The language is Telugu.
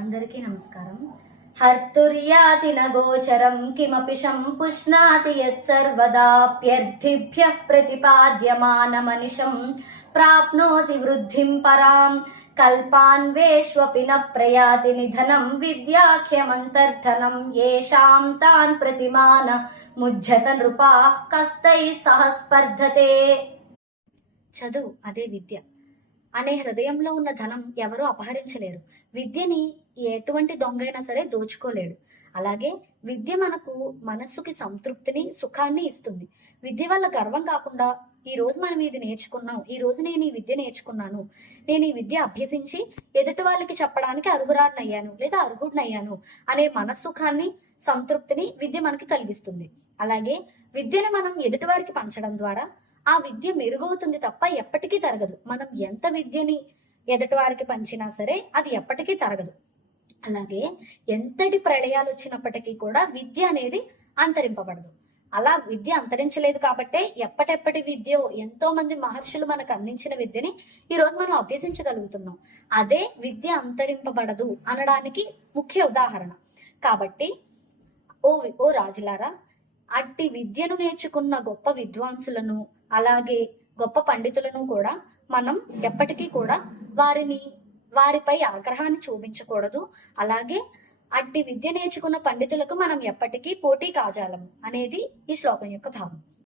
అందరికీ నమస్కారం. హర్తుర్యాతి నగోచరం కిమపి శం పుష్ణాతి యత్సర్వదాప్యర్థిభ్య ప్రతిపాద్యమానమనిశం ప్రాప్నోతి వృద్ధిం పరాం. కల్పాన్వేష్వపి న ప్రయాతి నిధనం విద్యాఖ్యమంతర్ధనం ఏషాం తాన్ ప్రతిమాన ముజ్జత నృపా కస్తై సహ స్పర్ధతే చదువు అదే విద్య. అనే హృదయంలో ఉన్న ధనం ఎవరూ అపహరించలేరు. విద్యని ఎటువంటి దొంగైనా సరే దోచుకోలేడు. అలాగే విద్య మనకు మనస్సుకి సంతృప్తిని సుఖాన్ని ఇస్తుంది. విద్య వల్ల గర్వం కాకుండా ఈ రోజు మనం ఇది నేర్చుకున్నాం ఈ రోజు నేను ఈ విద్య నేర్చుకున్నాను నేను ఈ విద్య అభ్యసించి ఎదుటి వాళ్ళకి చెప్పడానికి అర్హురాడినయ్యాను లేదా అర్హుడినయ్యాను అనే మనస్సుఖాన్ని సంతృప్తిని విద్య మనకి కలిగిస్తుంది. అలాగే విద్యను మనం ఎదుటి వారికి పంచడం ద్వారా ఆ విద్య మెరుగవుతుంది తప్ప ఎప్పటికీ తరగదు. మనం ఎంత విద్యని ఎదుటి వారికి పంచినా సరే అది ఎప్పటికీ తరగదు. అలాగే ఎంతటి ప్రళయాలు వచ్చినప్పటికీ కూడా విద్య అనేది అంతరింపబడదు. అలా విద్య అంతరించలేదు కాబట్టే ఎప్పటెప్పటి విద్య ఎంతో మంది మహర్షులు మనకు అందించిన విద్యని ఈ రోజు మనం అభ్యసించగలుగుతున్నాం. అదే విద్య అంతరింపబడదు అనడానికి ముఖ్య ఉదాహరణ. కాబట్టి ఓ ఓ రాజులారా అట్టి విద్యను నేర్చుకున్న గొప్ప విద్వాంసులను అలాగే గొప్ప పండితులను కూడా మనం ఎప్పటికీ కూడా వారిని వారిపై ఆగ్రహాన్ని చూపించకూడదు. అలాగే అట్టి విద్య నేర్చుకున్న పండితులకు మనం ఎప్పటికీ పోటీ కాజాలం అనేది ఈ శ్లోకం యొక్క భావం.